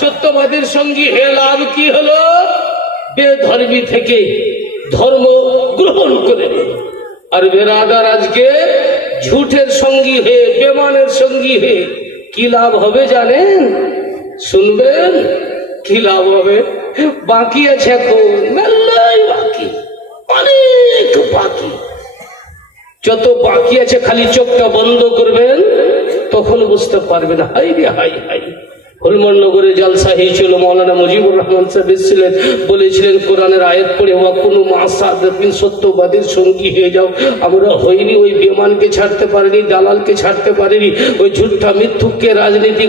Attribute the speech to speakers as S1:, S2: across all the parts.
S1: সত্যবাদীর সঙ্গী হে লাভ কি হলো? বেধর্মী থেকে ধর্ম গ্রহণ করে। আর বেরাদার আজকে ঝুঠের সঙ্গী হয়ে বেমানের সঙ্গী হয়ে কি লাভ হবে জানেন? শুনবেন? কি লাভ হবে? বাকি আছে মেলাই বাকি, অনেক বাকি। যত বাকি আছে খালি চোখটা বন্ধ করবেন, তখন বুঝতে পারবেন হাই রে হাই হাই হলমনগরে জলসা হয়েছিল, মৌলানা মুজিবুর রহমান সাহেব এসেছিলেন, বলেছিলেন, কোরআনের আয়াত পড়ে হওয়া কোনো মাসাদিন সত্যবাদীর সঙ্গী হয়ে যাও। আমরা হইনি, ওই বেমানকে ছাড়তে পারিনি, দালালকে ছাড়তে পারিনি, ওই ঝুঠা মিথ্যুককে রাজনীতি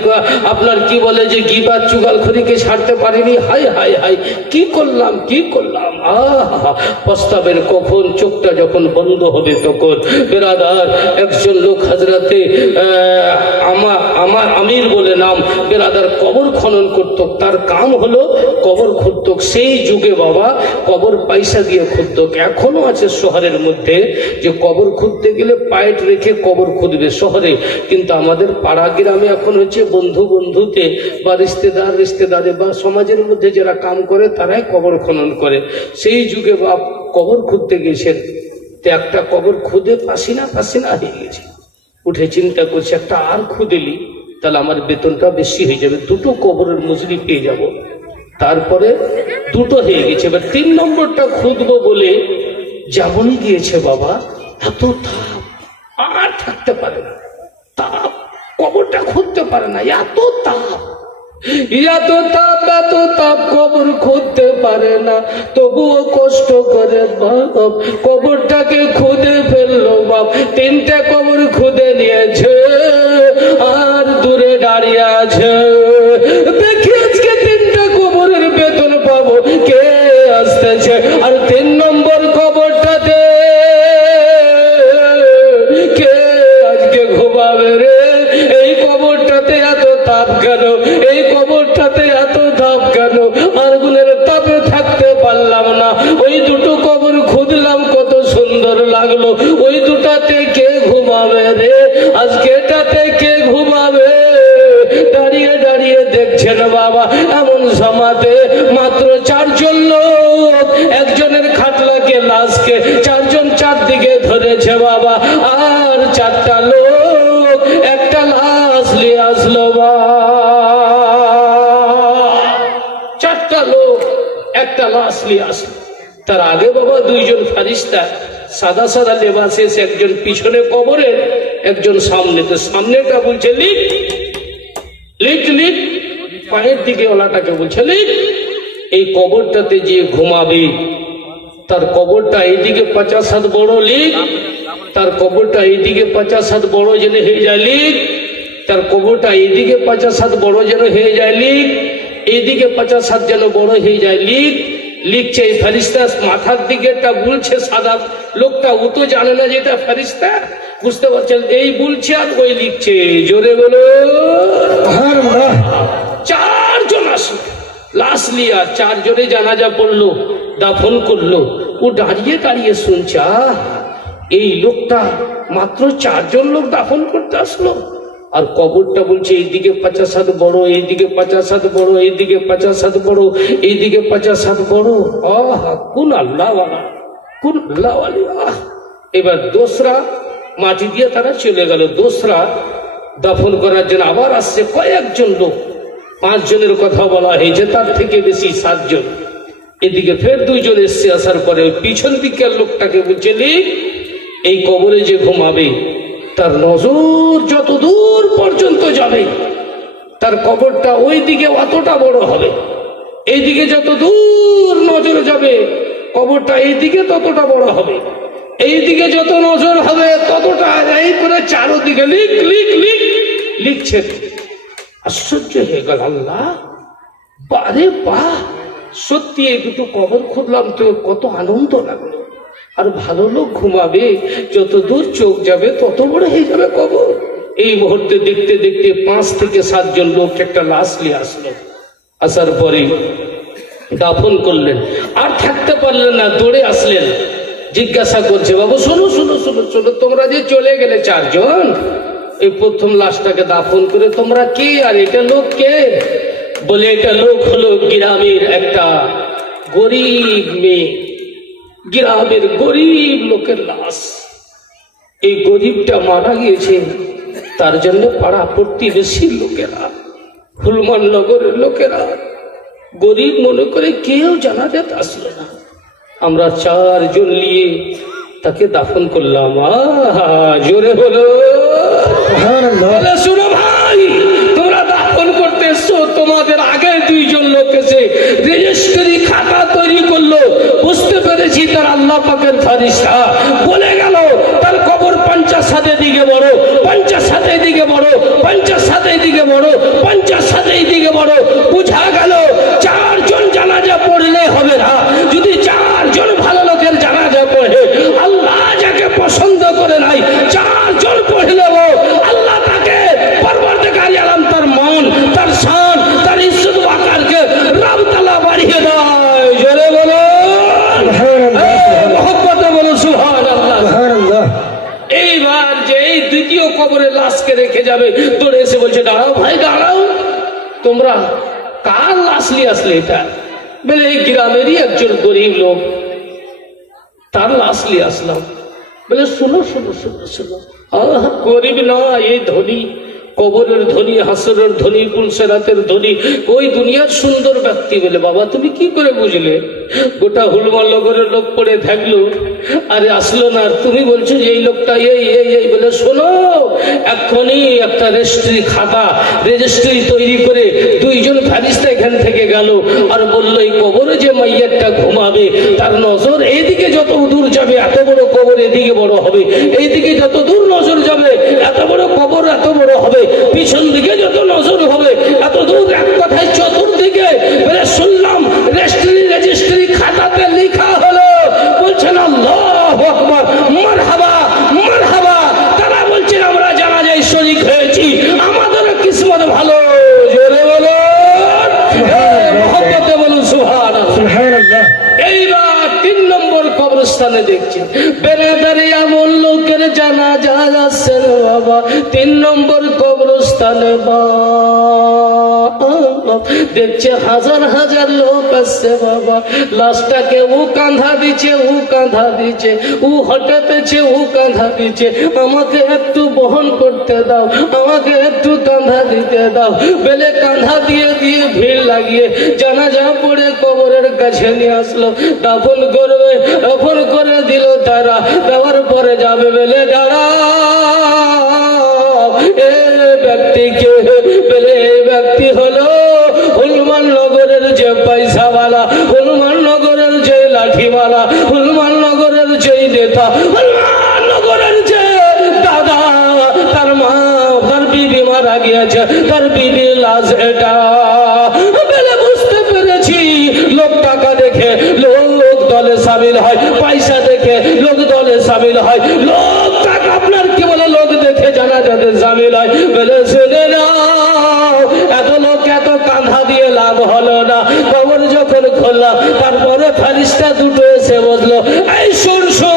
S1: আপনার কি বলে যে গিবাদ চুগালখড়িকে ছাড়তে পারিনি? হাই হাই হাই কি করলাম কি করলাম? আহা, প্রস্তাবের কখন চোখটা যখন বন্ধ হবে তখন? বেরাদার, একজন লোক হাজরাতে আমার আমার আমির বলে নাম, বেরাদার কবর খনন করত। তার কাম হলো কবর খুঁড়ত সেই যুগে বাবা, কবর পয়সা দিয়ে খুঁড়ত এখনও আছে শহরের মধ্যে যে কবর খুঁড়তে গেলে পায়েট রেখে কবর খুঁড়বে শহরে। কিন্তু আমাদের পাড়া গ্রামে এখন হচ্ছে বন্ধু বন্ধুতে বা রিস্তেদার, রিস্তেদারে বা সমাজের মধ্যে যারা কাম করে, তারাই কবর খনন করে। সেই যুগে বাপ কবর খুঁড়তে গেছেন। তো একটা কবর খুদে পাসিনা পাসিনা হয়ে গেছে। উঠে চিন্তা করছে, একটা আর খুদেলি তাহলে আমার বেতনটা বেশি হয়ে যাবে, দুটো কবরের মজুরি পেয়ে যাব। তারপরে দুটো হয়ে গেছে, এবার তিন নম্বরটা খুঁদবো বলে যেমনই গিয়েছে বাবা, এত তাপ, আর থাকতে পারে না। তাপ, কবরটা খুঁজতে পারে না, এত তাপ। এত তাপ এত তাপ কবর খুঁজতে পারে না। তবুও কষ্ট করে বাপ, কবরটাকে খুদে ফেলল বাপ। তিনটা কবর খুদে নিয়েছে, আর দূরে দাঁড়িয়ে আছে। দেখি আজকে তিনটা কবরের বেতন পাবো। কে আসতেছে? আর তিন সমাতে মাত্র চারজন লোক। একজনের খাটলাকে লাশকে চারজন চারদিকে ধরেছে বাবা। আর চারটা লোক একটা লাশ নিয়ে আসলো বা চারটা লোক একটা লাশ নিয়ে আসলো। তার আগে বাবা দুইজন ফারিস্তা, সাদা সাদা লেবাসে এসে একজন পিছনে কবরে, একজন সামনে তো সামনেটা বলছে, লিখ লিখ লিখ। পায়ের দিকে ওলাটাকে বলছে এই কবরটাতে যে ঘুমাবে। তার কবরটা এইদিকে পঞ্চাশ হাত বড় লিখ তার কবরটা এইদিকে পঞ্চাশ হাত বড় যেন হয়ে যায় লিখ তার কবরটা এইদিকে পঞ্চাশ হাত বড় যেন হয়ে যায় লিখ এইদিকে পঞ্চাশ হাত যেন বড় হয়ে যায় লিখ লিখছে, এই ফারিস্তা মাথার দিকে একটা বলছে সাদা। লোকটা ও তো জানে না যে এটা ফারিস্তা বুঝতে পারছেন, এই বলছে আর ওই লিখছে। জোরে বলো। চারজন আসলো। লাশ লিয়া চারজনে জানাজা পড়ল, দাফন করল। ও দাঁড়িয়ে দাঁড়িয়ে শুনছে এই লোকটা মাত্র চারজন লোক দাফন করতে আসলো। আর কবরটা বলছে, এইদিকে পঞ্চাশ হাত বড়, এইদিকে পঞ্চাশ হাত বড়, এইদিকে পঞ্চাশ হাত বড়, এইদিকে পঞ্চাশ হাত বড়। আহ, কোন আল্লাহ কোন আল্লাহ আহ। এবার দোসরা মাটি দিয়ে তারা চলে গেল। দোসরা দাফন করার জন্য আবার আসছে কয়েকজন লোক। পাঁচজনের কথা বলা হয়েছে তার থেকে বেশি সাতজন। এদিকে ফের দুইজন এসছে আসার পরে পিছন দিকের লোকটাকে বলছে "লিখ, এই কবরে যে ঘুমাবে তার নজর যত দূর পর্যন্ত যাবে তার কবরটা ওই দিকে অতটা বড় হবে। এইদিকে যত দূর নজর যাবে কবরটা এইদিকে ততটা বড় হবে। এইদিকে যত নজর হবে ততটা এই করে চারোদিকে লিখ লিখ লিখ লিখছে আশ্চর্য হয়ে গেল আল্লাহ বারে বাহ সত্যি এই দুটো কবর খুঁজলাম তো কত আনন্দ লাগল। আর ভালো লোক ঘুমাবে, যত দূর চোখ যাবে, তত বড় হয়ে যাবে কবর। এই মুহূর্তে দেখতে দেখতে পাঁচ থেকে সাতজন লোক একটা লাশ নিয়ে আসলো। আসার পরে দাফন করলেন। আর থাকতে পারলেন না, দৌড়ে আসলেন। জিজ্ঞাসা করছে, বাবু, শোনো শোনো শোনো শোনো, তোমরা যে চলে গেলে চারজন এই প্রথম লাশটাকে দাফন করে তোমরা কে আর এটা লোক কে? বলে এটা লোক হলো গ্রামের একটা গরিব মেয়ে। গ্রামের গরিব লোকের লাশ। এই গরিবটা মারা গিয়েছে। তার জন্য পাড়া প্রতিবেশীর লোকেরা হুলমান নগরের লোকেরা, গরিব মনে করে কেউ জানাজাত আসলো না। আমরা চারজন নিয়ে তাকে দাফন করলাম। জোরে হলো বলে, শুনো ভাই তোমরা দাফন করতে এসছো তোমাদের আগে দুইজন লোক এসে রেজিস্ট্রি খাতা তৈরি করল বুঝতে পেরেছি তার আল্লাহ পাকের ফারিস্তা বলে গেল, তার কবর পঞ্চাশ সাতের দিকে বড়, পঞ্চাশ সাতের দিকে বড়, পঞ্চাশ সাতের দিকে বড়, পঞ্চাশ সাতের দিকে বড়। বুঝা গেল চারজন জানাজা পড়লে হবে না যদি চারজন ভালো লোকের জানাজা পড়ে আল্লাহ যাকে পছন্দ করে নাই চারজন পড়লেও আল্লাহ তাকে পরবর্তীকারী আলাম তার মন তার শান তার ইজ্জত বাকারকে রামতালা বাড়িয়ে দেয় জোরে বলো মহব্বতে বলো সুহান আল্লাহ এইবার যে এই দ্বিতীয় কবরে লাশকে রেখে যাবে তোর এসে বলছে, দাঁড়াও ভাই, দাঁড়াও। তোমরা কার লাশ নিয়ে আসলে এটা? বলে, এই গ্রামেরই একজন গরিব লোক। তার লাশ নিয়ে আসলাম। বলে, শোনো শোনো শোনো শোনো। আহ, গরিব না এই ধনী। কবরের ধনী হাসরের ধনী পুলসেরাতের ধনী ওই দুনিয়ার সুন্দর ব্যক্তি বলে, বাবা, তুমি কি করে বুঝলে? গোটা হুলমাল নগরের লোক পড়ে থাকল, আরে আসলো না, আর তুমি বলছো যে এই লোকটা এই এই এই বলে, শোনো, এক্ষুনি একটা রেজিস্ট্রি খাতা রেজিস্ট্রি তৈরি করে দুইজন ফ্যারিস্তা এখান থেকে গেল, আর বলল, এই কবরে যে মাইয়ারটা ঘুমাবে, তার নজর এইদিকে যত দূর যাবে, এত বড় কবর এদিকে বড় হবে এইদিকে যত দূর নজর যাবে এত বড় কবর এত বড় হবে পিছন দিকে যত নজর হবে এত দূর এক কথায় চতুর্দিকে বলে শুনলাম রেজিস্ট্রি রেজিস্ট্রি খাতাতে লেখা হলো বলছেন আল্লাহ আকবার মারহাবা মারহাবা তারা বলছেন আমরা জানা যায় শরিক হয়েছি আমাদের কিসমত ভালো জোরে বলো মহব্বতে বলুন সুবহানাল্লাহ এইবার তিন নম্বর দেখছে। হাজার হাজার লোক আসছে বাবা। লাশটাকে ও কাঁধা দিচ্ছে ও কাঁধা দিচ্ছে। ও হটাতেছে ও কাঁধা দিচ্ছে। আমাকে একটু বহন করতে দাও, আমাকে একটু কাঁধা দিতে দাও। বেলে কাঁধা দিয়ে দিয়ে ভিড় লাগিয়ে জানাজা পড়ে কবরের কাছে নিয়ে আসলো। দাফন করবে দাফন করে দিল তারা, দেওয়ার পরে যাবে বেলে দাঁড়া। এ ব্যক্তিকে বেলে এই ব্যক্তি হলো হনুমান নগরের যে পয়সাওয়ালা, হনুমান নগরের যে লাঠিওয়ালা, হনুমান নগরের যে নেতা, হনুমান নগরের যে দাদা, তার মা, তার বিবি মারা গিয়েছে, তার লাশ এটা। বেলে বুঝতে পেরেছি লোক টাকা দেখে দলে সামিল হয়, পয়সা দেখে লোক দলে সামিল হয়। লোক তাকে আপনার কি বলে? লোক দেখে জানা যাতে সামিল হয়। বলে এত লোক এত কাঁধা দিয়ে লাভ হলো না। কবর যখন খোলা তারপরে ফারিস্তা দুটো এসে বসল, এই শুন শুন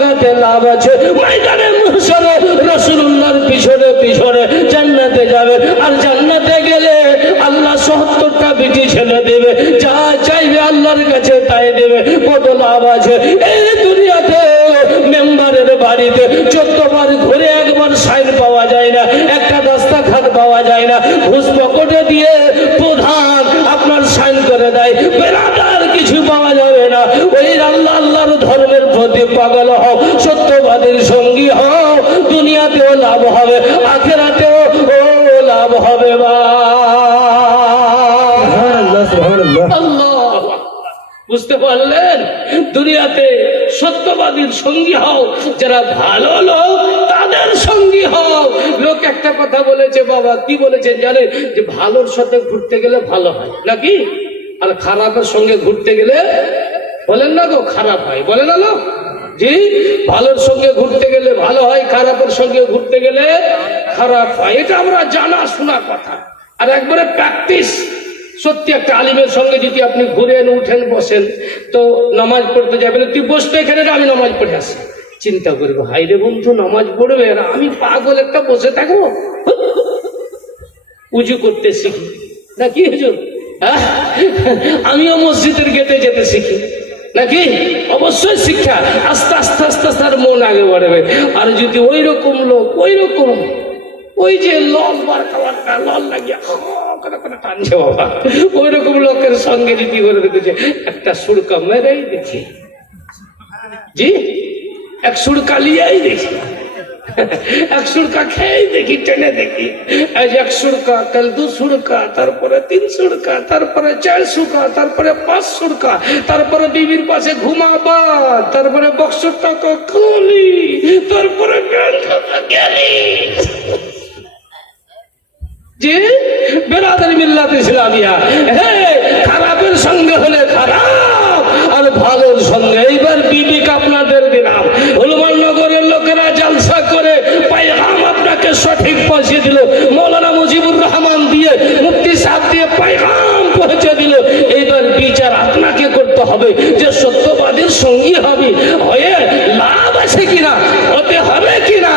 S1: জায়গাতে লাভ আছে। ময়দানে মুহসরে রসুল্লাহর পিছনে পিছনে জান্নাতে যাবে। আর জান্নাতে গেলে আল্লাহ সত্তরটা বিটি ছেলে দেবে। যা চাইবে আল্লাহর কাছে তাই দেবে। কত লাভ আছে। এই দুনিয়াতে মেম্বারের বাড়িতে চোদ্দবার ঘুরে একবার সাইন পাওয়া যায় না। একটা দস্তা খাত পাওয়া যায় না। ঘুষ পকেটে দিয়ে প্রধান আপনার সাইন করে দেয়। বেড়াদার কিছু পাওয়া যাবে না। ওই আল্লাহ, আল্লাহর ধর্মের প্রতি পাগল হও সত্যবাদীর সঙ্গী হও দুনিয়াতে লাভ হবে আখেরাতেও ও লাভ হবে বা। বুঝতে পারলেন? দুনিয়াতে সত্যবাদীর সঙ্গী হও যারা ভালো লোক তাদের সঙ্গী হও। লোক একটা কথা বলেছে বাবা কি বলেছেন জানেন? যে ভালোর সাথে ঘুরতে গেলে ভালো হয় নাকি? আর খারাপের সঙ্গে ঘুরতে গেলে বলেন না গো খারাপ হয় বলে না লোক? জি ভালোর সঙ্গে ঘুরতে গেলে ভালো হয়, খারাপের সঙ্গে ঘুরতে গেলে খারাপ হয়। এটা আমরা জানা শোনা কথা। আর একবারে প্র্যাকটিস। সত্যি একটা আলিমের সঙ্গে যদি আপনি ঘুরেন, উঠেন, বসেন, তো নামাজ পড়তে যাবেন, তুই বসতে এখানে, আমি নামাজ পড়ে আসি। চিন্তা করব হাই রে বন্ধু, নামাজ পড়বে, আর আমি পাগল একটা বসে থাকব? উজু করতে শিখি। না কি হুজুর? হ্যাঁ? আমিও মসজিদের গেটে যেতে শিখি। নাকি? অবশ্যই শিক্ষা। আস্তে আস্তে আস্তে আস্তে আর মন আগে বাড়বে। আর যদি ওই রকম লোক ওই রকম ওই যে লল বার লল লাগিয়ে করে টানছে বাবা। ওই রকম লোকের সঙ্গে যদি করে দেখেছে একটা সুরকা মেরেই দেখি জি? এক সুরকা লিয়াই দেখি দেখি, টেনে দেখি। আজ এক সুরকা, কাল দু সুরকা, তারপরে তিন সুরকা, তারপরে চার সুরকা, তারপরে পাঁচ সুরকা, তারপরে বিবির পাশে ঘুমাবা, তারপরে বক্সর খুলি, তারপরে যে বেরাদারি মিল্লাত ইসলামিয়া খারাপের সঙ্গে হলে খারাপ, আর ভালোর সঙ্গে। এইবার বিবিক আপনাদের দিলাম হনুমান নগরের লোকেরা জালসা করে পায়গাম আপনাকে সঠিক পৌঁছে দিল মৌলানা মুজিবুর রহমান দিয়ে মুক্তি সাহেব দিয়ে পায়গাম পৌঁছে দিল এইবার বিচার আপনাকে করতে হবে যে সত্যবাদীর সঙ্গী হবে হয়ে লাভ আছে কিনা হতে হবে কিনা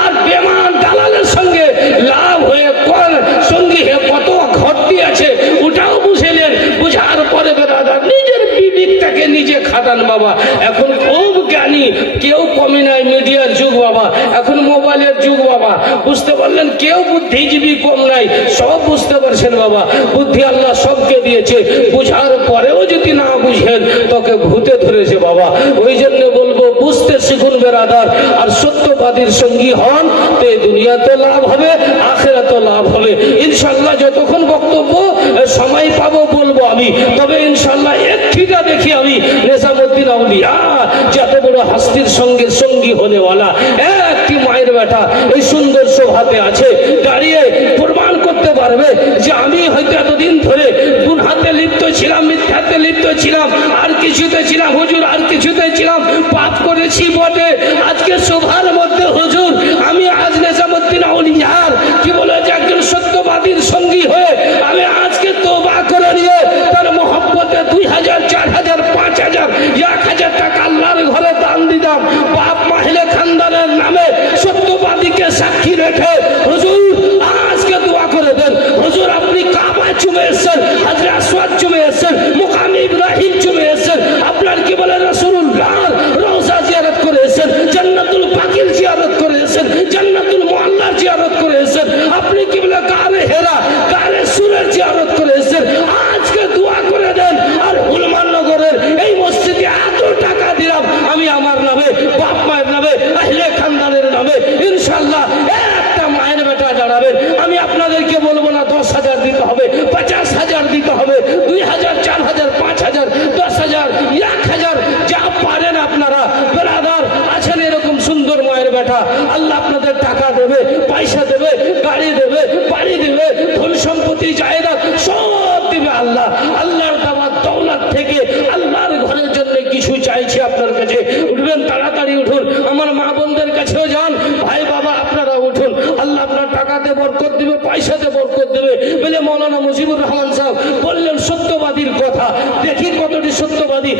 S1: আর বেমান দালালের সঙ্গে লাভ হয়ে কোন সঙ্গী হয়ে কত ঘটতি আছে ওটাও বুঝেলেন বুঝার পরে বেরাদার নিজের বিবেকটাকে নিজে খাটান বাবা। এখন খুব জ্ঞানী। কেউ কমে নাই, মিডিয়ার যুগ বাবা। এখন মোবাইলের যুগ বাবা। বুঝতে পারলেন, কেউ বুদ্ধিজীবী কম নাই। সব বুঝতে পারছেন বাবা। বুদ্ধি আল্লাহ সবকে দিয়েছে। বুঝার পরেও যদি না বুঝেন, তোকে ভূতে ধরেছে বাবা। ওই জন্য বলব, বুঝতে শিখুন বেরাদার। আর সত্যবাদীর সঙ্গী হন, তো দুনিয়াতে লাভ হবে আখেরাতে লাভ হবে। ইনশাল্লাহ যতক্ষণ বক্তব্য সময় পাবো বলব আমি। তবে ইনশাল্লাহ বড় হাস্তির সঙ্গে সঙ্গী একটি মায়ের বেটা এই সুন্দর শোভাতে আছে, দাঁড়িয়ে প্রমাণ করতে পারবে যে আমি হয়তো এতদিন ধরে গুনহাতে লিপ্ত ছিলাম, মিথ্যাতে লিপ্ত ছিলাম, আর কিছুতে ছিলাম, হুজুর, আর কিছুতে ছিলাম, পাপ করেছি বটে, আজকে শোভার মধ্যে হুজুর আমি আজ নেশামুদ্দিন আউলিয়ার কি বলে যে একজন সত্যবাদীর সঙ্গী হয়ে আমি আজকে তোবা করে নিয়ে তার মহব্বতে দুই হাজার চার হাজার পাঁচ হাজার এক হাজার টাকা আল্লাহর ঘরে দান দিতাম বাপ মাহিলে খানদানের নামে সত্যবাদীকে সাক্ষী রেখে হুজুর আজকে দোয়া করে দেন হুজুর আপনি কাবা চুমে এসছেন হাজরে আসওয়াদ চুমে এসছেন মুকামি ইব্রাহিম চুমে এসছেন আপনার কি বলে রসুল্লাহ রোজা জিয়ারত করে এসেছেন জান্নাতুল পাকির জিয়ারত করে এসেছেন জান্নাতুল মোহাল্লার জিয়ারত করে এসেছেন আপনি কি বলে কারে হেরা কারে সুরের জিয়ারত করে এসেছেন আজকে দোয়া করে দেন আর হুলমান নগরের এই মসজিদে এত টাকা দিলাম আমি আমার নামে বাপ মায়ের নামে আহলে খানদানের নামে ইনশাল্লাহ একটা মায়ের বেটা দাঁড়াবেন আমি আপনাদেরকে বলব না দশ হাজার দিতে হবে পঞ্চাশ হাজার দিতে হবে দুই হাজার চার হাজার পাঁচ হাজার দশ হাজার এক হাজার যা পারেন আপনারা বেরাদার আছেন এরকম সুন্দর মায়ের বেটা, আল্লাহ আপনাদের টাকা দেবে, পয়সা দেবে, গাড়ি দেবে, বাড়ি দেবে, ধন সম্পত্তি, জায়গা সব দেবে আল্লাহ। আল্লাহর দেওয়া দৌলত থেকে আল্লাহর ঘরের জন্য কিছু চাইছি আপনার কাছে। উঠবেন, তাড়াতাড়ি উঠুন। আমার মা বোনদের কাছেও যান। ভাই, বাবা, আপনারা উঠুন। আল্লাহ আপনার টাকাতে বরকত দিবে পয়সাতে বরকত দেবে। বলে মৌলানা মুজিবুর রহমান সাহেব বললেন, সত্যবাদীর কথা। দেখি কতটি সত্যবাদী।